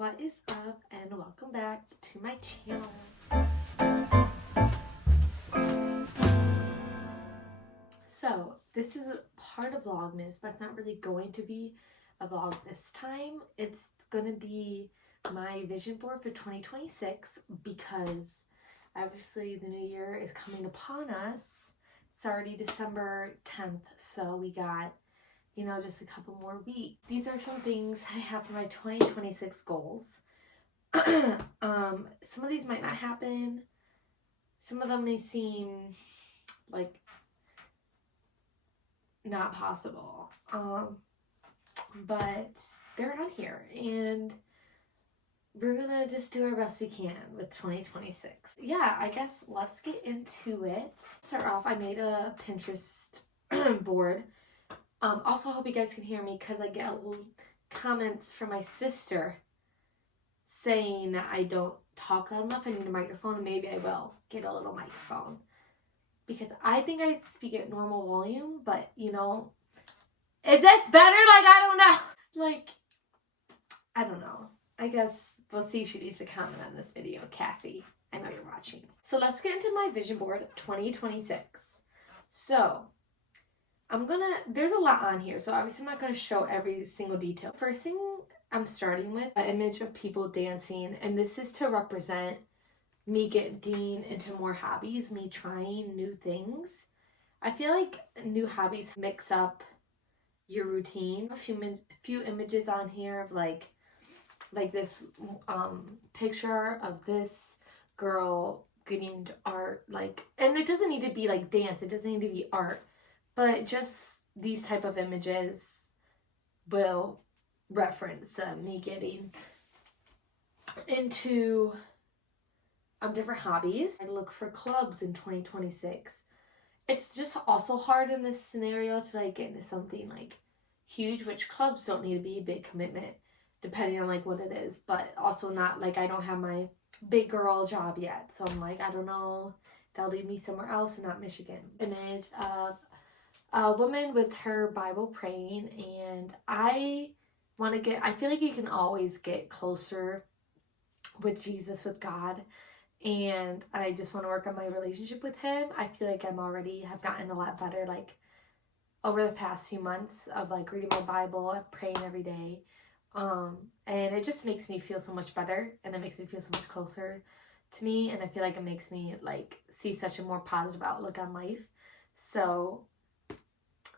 What is up, and welcome back to my channel. So this is a part of vlogmas, but it's not really going to be a vlog this time. It's gonna be my vision board for 2026 because obviously the new year is coming upon us. It's already December 10th, so we got just a couple more weeks. These are some things I have for my 2026 goals. Some of these might not happen. Some of them may seem like not possible. But they're on here, and we're gonna just do our best we can with 2026. Yeah, I guess let's get into it. Start off, I made a Pinterest board. Also, I hope you guys can hear me because I get little comments from my sister saying that I don't talk loud enough. I need a microphone, and maybe I will get a little microphone because I think I speak at normal volume, but is this better? I don't know. I don't know. I guess we'll see if she leaves a comment on this video. Cassie, I know you're watching. So let's get into my vision board 2026. So there's a lot on here, so obviously I'm not going to show every single detail. First thing I'm starting with, an image of people dancing, and this is to represent me getting into more hobbies, me trying new things. I feel like new hobbies mix up your routine. A few images on here of like this picture of this girl getting into art, and it doesn't need to be like dance, it doesn't need to be art. But just these type of images will reference me getting into different hobbies. I look for clubs in 2026. It's just also hard in this scenario to get into something huge, which clubs don't need to be a big commitment depending on what it is, but also not I don't have my big girl job yet. So I'm I don't know, that'll lead me somewhere else and not Michigan. Image of a woman with her Bible praying, and I feel like you can always get closer with Jesus, with God, and I just want to work on my relationship with him. I feel like have gotten a lot better over the past few months of reading my Bible, praying every day, and it just makes me feel so much better, and it makes me feel so much closer to me, and I feel like it makes me see such a more positive outlook on life. So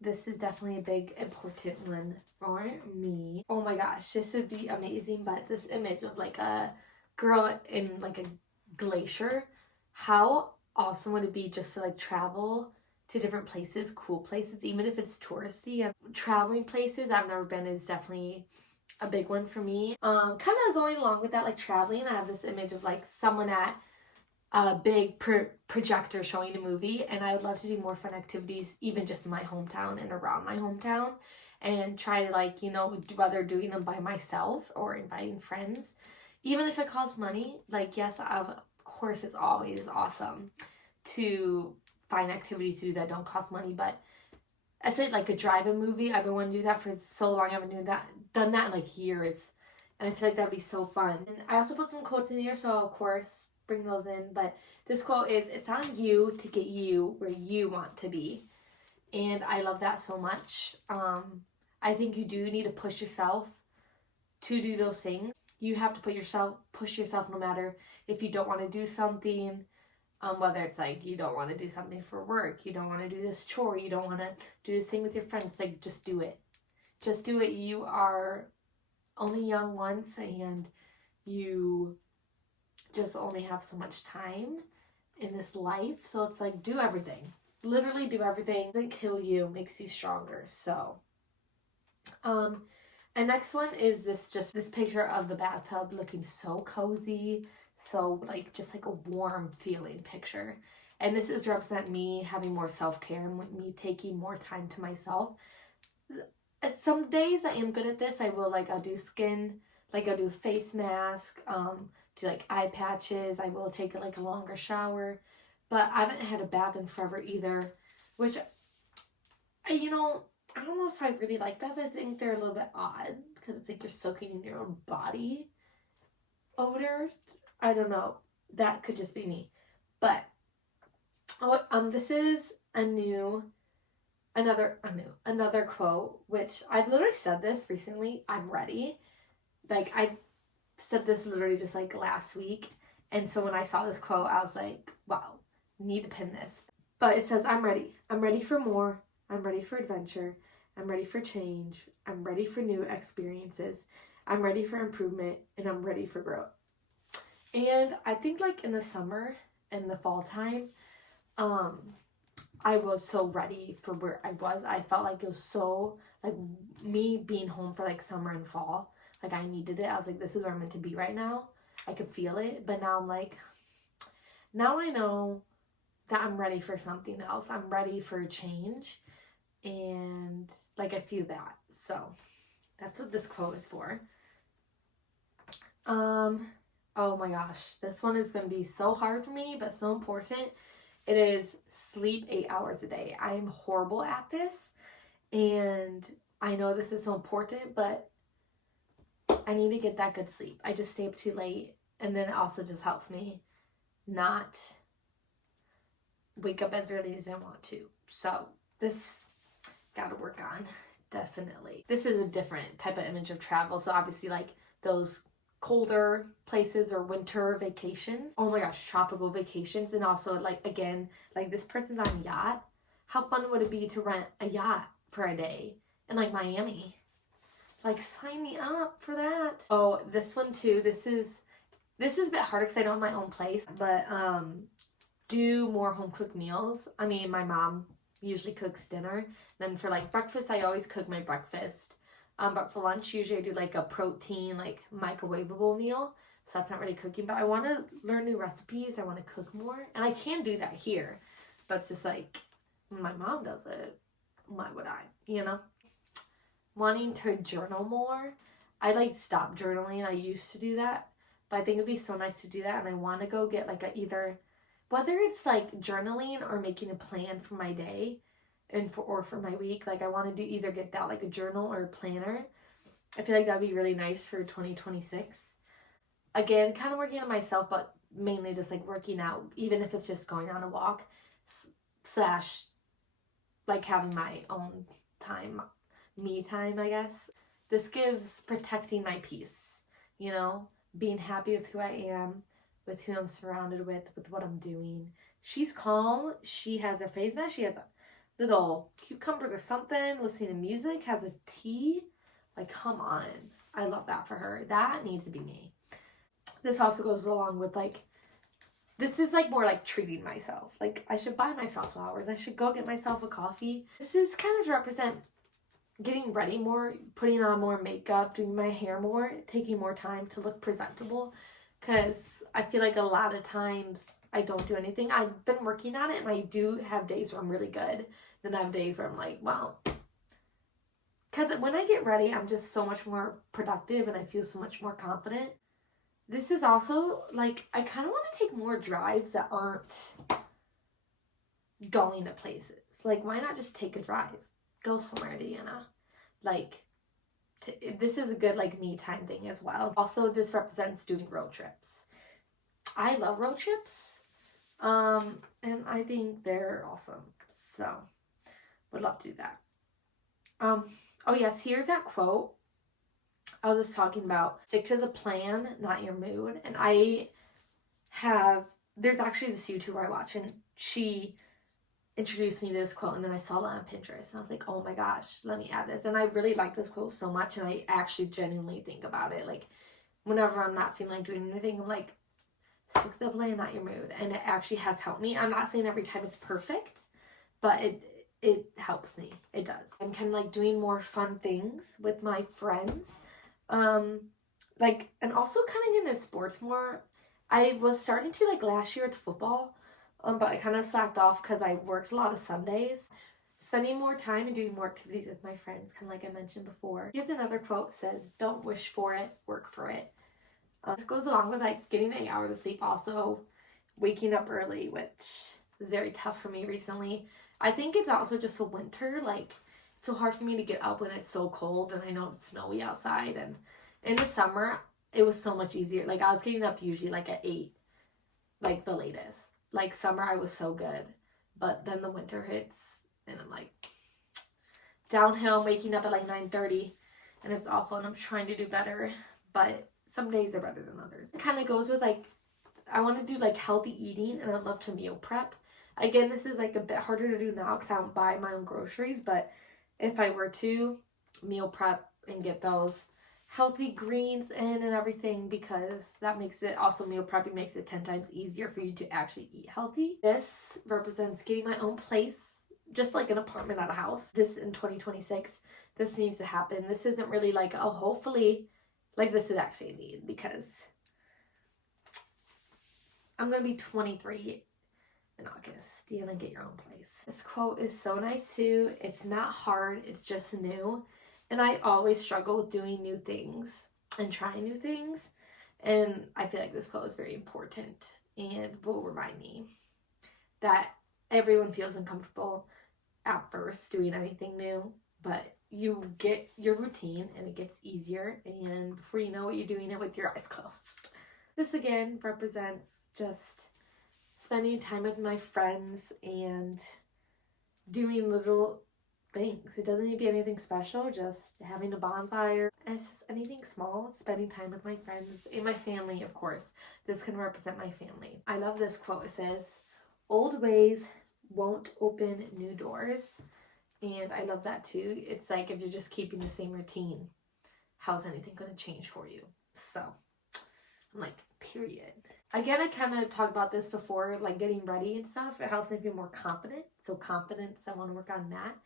this is definitely a big, important one for me. Oh my gosh, this would be amazing, but this image of a girl in a glacier, how awesome would it be just to travel to different places, cool places, even if it's touristy. Traveling places I've never been is definitely a big one for me. Kind of going along with that, traveling, I have this image of someone at a big projector showing a movie, and I would love to do more fun activities even just in my hometown and around my hometown, and try to whether doing them by myself or inviting friends, even if it costs money. Yes, of course it's always awesome to find activities to do that don't cost money, but I say a drive-in movie, I've been wanting to do that for so long. I haven't done that in years, and I feel like that'd be so fun. And I also put some quotes in here, so I'll, of course, bring those in, but this quote is, "It's on you to get you where you want to be," and I love that so much. I think you do need to push yourself to do those things. You have to push yourself no matter if you don't want to do something, whether it's you don't want to do something for work, you don't want to do this chore, you don't want to do this thing with your friends, just do it. Just do it. You are only young once, and you just only have so much time in this life, so it's do everything. Literally do everything. It doesn't kill you, makes you stronger. So and next one is this picture of the bathtub looking so cozy, so just a warm feeling picture, and this is to represent me having more self-care and me taking more time to myself. Some days I am good at this. I will I'll do skin, I'll do a face mask, do eye patches. I will take a longer shower, but I haven't had a bath in forever either, which I don't know if I really like that. I think they're a little bit odd because it's you're soaking in your own body, odor. I don't know. That could just be me. But this is another quote, which I've literally said this recently. I'm ready. Like, I said this literally just like last week. And so when I saw this quote, I was like, wow, need to pin this. But it says, I'm ready. I'm ready for more. I'm ready for adventure. I'm ready for change. I'm ready for new experiences. I'm ready for improvement, and I'm ready for growth. And I think like in the summer and the fall time, I was so ready for where I was. I felt like it was so, like, me being home for like summer and fall, like I needed it. I was like, this is where I'm meant to be right now. I could feel it. But now I'm like, now I know that I'm ready for something else. I'm ready for a change. And like, I feel that. So that's what this quote is for. Oh my gosh, this one is going to be so hard for me, but so important. It is sleep 8 hours a day. I am horrible at this, and I know this is so important, but I need to get that good sleep. I just stay up too late, and then it also just helps me not wake up as early as I want to. So this gotta work on, definitely. This is a different type of image of travel, so obviously like those colder places or winter vacations. Oh my gosh, tropical vacations. And also like, again, like this person's on a yacht. How fun would it be to rent a yacht for a day in like Miami? Like, sign me up for that. Oh, this one too. This is a bit harder because I don't have my own place, but do more home cooked meals. I mean, my mom usually cooks dinner. Then for like breakfast, I always cook my breakfast. But for lunch, usually I do like a protein, like microwavable meal. So that's not really cooking, but I want to learn new recipes. I want to cook more, and I can do that here. But it's just like, my mom does it. Why would I? You know? Wanting to journal more. I like stopped journaling. I used to do that, but I think it'd be so nice to do that. And I want to go get like either, whether it's like journaling or making a plan for my day, and for my week. Like, I want to do either get that, like a journal or a planner. I feel like that would be really nice for 2026. Again, kind of working on myself, but mainly just like working out, even if it's just going on a walk slash like having my own time, me time, I guess. This gives protecting my peace, you know, being happy with who I am, with who I'm surrounded with what I'm doing. She's calm. She has her face mask. She has little cucumbers or something, listening to music, has a tea. Like, come on. I love that for her. That needs to be me. This also goes along with like, this is like more like treating myself. Like, I should buy myself flowers. I should go get myself a coffee. This is kind of to represent getting ready more, putting on more makeup, doing my hair more, taking more time to look presentable. Because I feel like a lot of times I don't do anything. I've been working on it, and I do have days where I'm really good. Then I have days where I'm like, well, because when I get ready, I'm just so much more productive and I feel so much more confident. This is also like, I kind of want to take more drives that aren't going to places. Like, why not just take a drive? Go somewhere, Deanna. Like, this is a good like me time thing as well. Also, this represents doing road trips. I love road trips. And I think they're awesome. So, would love to do that. Oh yes, here's that quote I was just talking about. Stick to the plan, not your mood. And there's actually this YouTuber I watch, and she introduced me to this quote, and then I saw it on Pinterest, and I was like, oh my gosh, let me add this. And I really like this quote so much, and I actually genuinely think about it. Like, whenever I'm not feeling like doing anything, I'm like, stick to the plan, not your mood. And it actually has helped me. I'm not saying every time it's perfect, but it helps me. It does. I'm kind of like doing more fun things with my friends. Like, and also kind of getting into sports more. I was starting to like last year with football, but I kind of slacked off because I worked a lot of Sundays. Spending more time and doing more activities with my friends, kind of like I mentioned before. Here's another quote. It says, don't wish for it, work for it. This goes along with like getting the 8 hours of sleep, also waking up early, which is very tough for me recently. I think it's also just the winter. Like, it's so hard for me to get up when it's so cold and I know it's snowy outside. And in the summer, it was so much easier. Like, I was getting up usually like at 8, like the latest. Like, summer I was so good, but then the winter hits and I'm like downhill, waking up at like 9:30, and it's awful, and I'm trying to do better, but some days are better than others. It kind of goes with like, I want to do like healthy eating, and I love to meal prep. Again, this is like a bit harder to do now because I don't buy my own groceries, but if I were to meal prep and get those healthy greens in and everything, because that makes it, also meal prepping makes it 10 times easier for you to actually eat healthy. This represents getting my own place, just like an apartment at a house. This in 2026, this needs to happen. This isn't really like, oh, hopefully, like this is actually a need, because I'm going to be 23 in August. Deanna, get your own place. This quote is so nice too. It's not hard, it's just new. And I always struggle with doing new things and trying new things. And I feel like this quote is very important and will remind me that everyone feels uncomfortable at first doing anything new, but you get your routine and it gets easier, and before you know it, you're doing it with your eyes closed. This again represents just spending time with my friends and doing little things. It doesn't need to be anything special, just having a bonfire. And it's just anything small, spending time with my friends and my family, of course. This can represent my family. I love this quote. It says, "Old ways won't open new doors." And I love that too. It's like, if you're just keeping the same routine, how's anything going to change for you? So I'm like, period. Again, I kind of talked about this before, like getting ready and stuff. It helps me feel more confident. So confidence, I want to work on that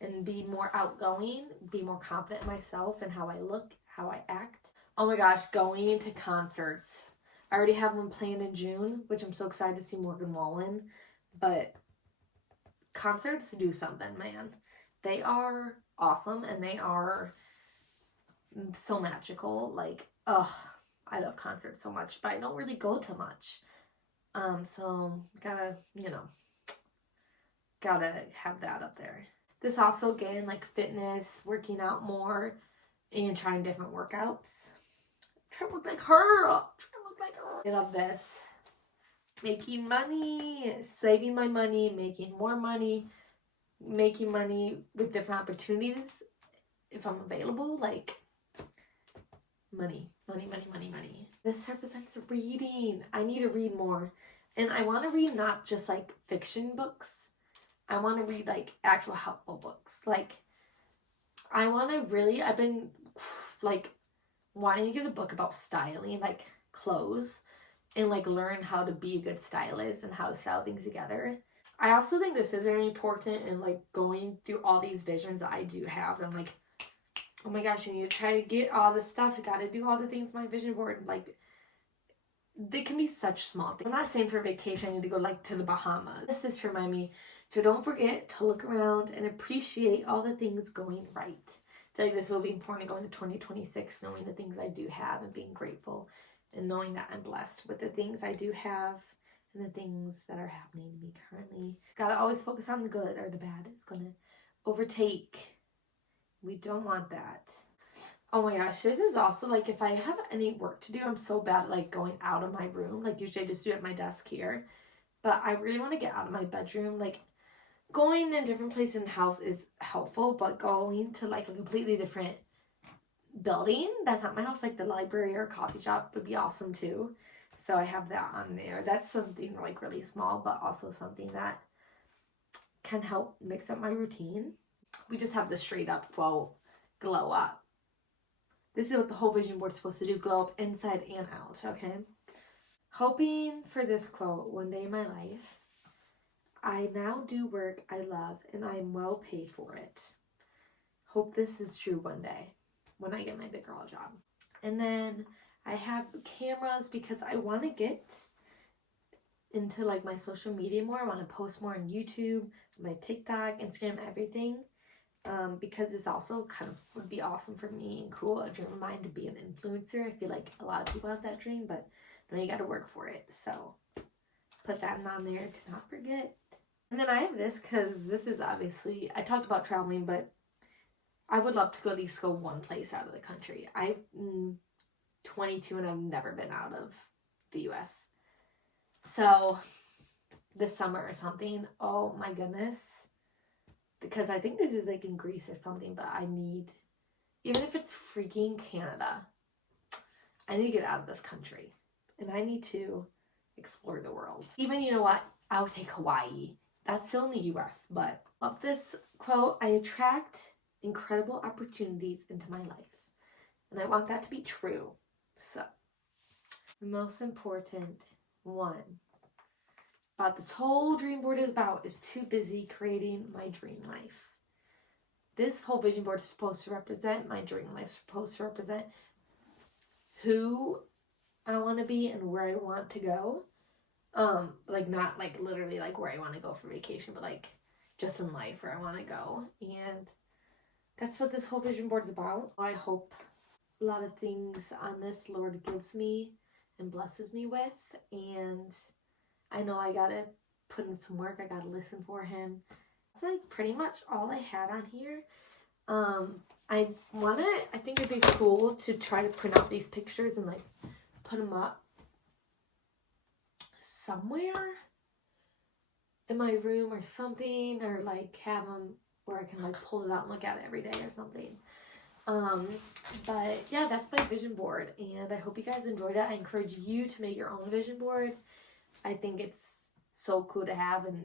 and be more outgoing, be more confident in myself and how I look, how I act. Oh my gosh, going to concerts. I already have one planned in June, which I'm so excited to see Morgan Wallen. But concerts do something, man. They are awesome and they are so magical. Like, I love concerts so much, but I don't really go to much. So gotta have that up there. This also, again, like fitness, working out more, and trying different workouts. Try to look like her. I love this. Making money, saving my money, making more money, making money with different opportunities if I'm available, like money. This represents reading. I need to read more. And I want to read not just like fiction books. I want to read like actual helpful books. Like, I've been like wanting to get a book about styling, like clothes, and like learn how to be a good stylist and how to style things together. I also think this is very important in like going through all these visions that I do have. I'm like, oh my gosh, you need to try to get all this stuff. You got to do all the things on my vision board. Like, they can be such small things. I'm not saying for vacation I need to go like to the Bahamas. This is to remind me to don't forget to look around and appreciate all the things going right. I feel like this will be important going to 2026, knowing the things I do have and being grateful and knowing that I'm blessed with the things I do have and the things that are happening to me currently. Gotta always focus on the good, or the bad is gonna overtake. We don't want that. Oh my gosh, this is also like, if I have any work to do, I'm so bad at like going out of my room. Like, usually I just do it at my desk here. But I really want to get out of my bedroom. Like, going in different places in the house is helpful, but going to like a completely different building that's not my house, like the library or coffee shop, would be awesome too. So I have that on there. That's something like really small, but also something that can help mix up my routine. We just have the straight up quote, glow up. This is what the whole vision board is supposed to do, glow up inside and out, okay? Hoping for this quote one day in my life. I now do work I love and I am well paid for it. Hope this is true one day when I get my big girl job. And then I have cameras because I want to get into like my social media more. I want to post more on YouTube, my TikTok, Instagram, everything. Because it's also kind of would be awesome for me and cool, a dream of mine to be an influencer. I feel like a lot of people have that dream, but you got to work for it. So put that on there to not forget. And then I have this because this is obviously, I talked about traveling, but I would love to go at least go one place out of the country. 22 and I've never been out of the US. So this summer or something, oh my goodness, because I think this is like in Greece or something, but I need, even if it's freaking Canada, I need to get out of this country and I need to explore the world. Even, you know what, I would take Hawaii. That's still in the US, but love this quote: I attract incredible opportunities into my life, and I want that to be true. So the most important one about this whole dream board is too busy creating my dream life. This whole vision board is supposed to represent my dream life, supposed to represent who I want to be and where I want to go. Like not like literally like where I want to go for vacation, but like just in life where I want to go. And that's what this whole vision board is about. I hope a lot of things on this Lord gives me and blesses me with, and I know I gotta put in some work. I gotta listen for him. That's like pretty much all I had on here. I think it'd be cool to try to print out these pictures and like put them up somewhere in my room or something, or like have them where I can like pull it out and look at it every day or something. But yeah, that's my vision board, and I hope you guys enjoyed it. I encourage you to make your own vision board. I think it's so cool to have, and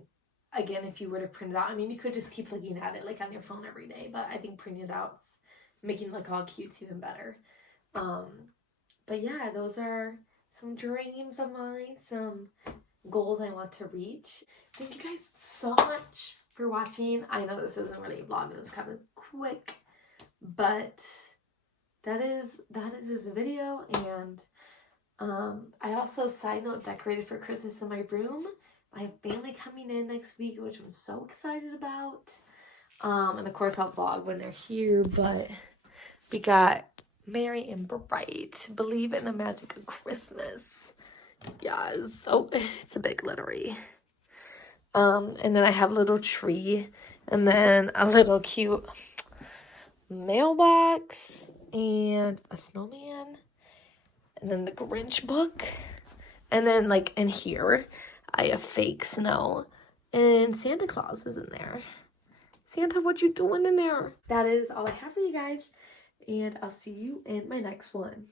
again, if you were to print it out, I mean, you could just keep looking at it like on your phone every day, but I think printing it out, making it look all cute's even better. But yeah, those are some dreams of mine, some goals I want to reach. Thank you guys so much for watching. I know this isn't really a vlog, it was kind of quick, but that is this video. And I also, side note, decorated for Christmas in my room. I have family coming in next week, which I'm so excited about. And of course I'll vlog when they're here, but we got Merry and Bright, Believe in the Magic of Christmas. Yes. Oh, it's a bit glittery. And then I have a little tree, and then a little cute mailbox, and a snowman, and then the Grinch book, and then like in here I have fake snow, and Santa Claus is in there. Santa, what you doing in there? That is all I have for you guys, and I'll see you in my next one.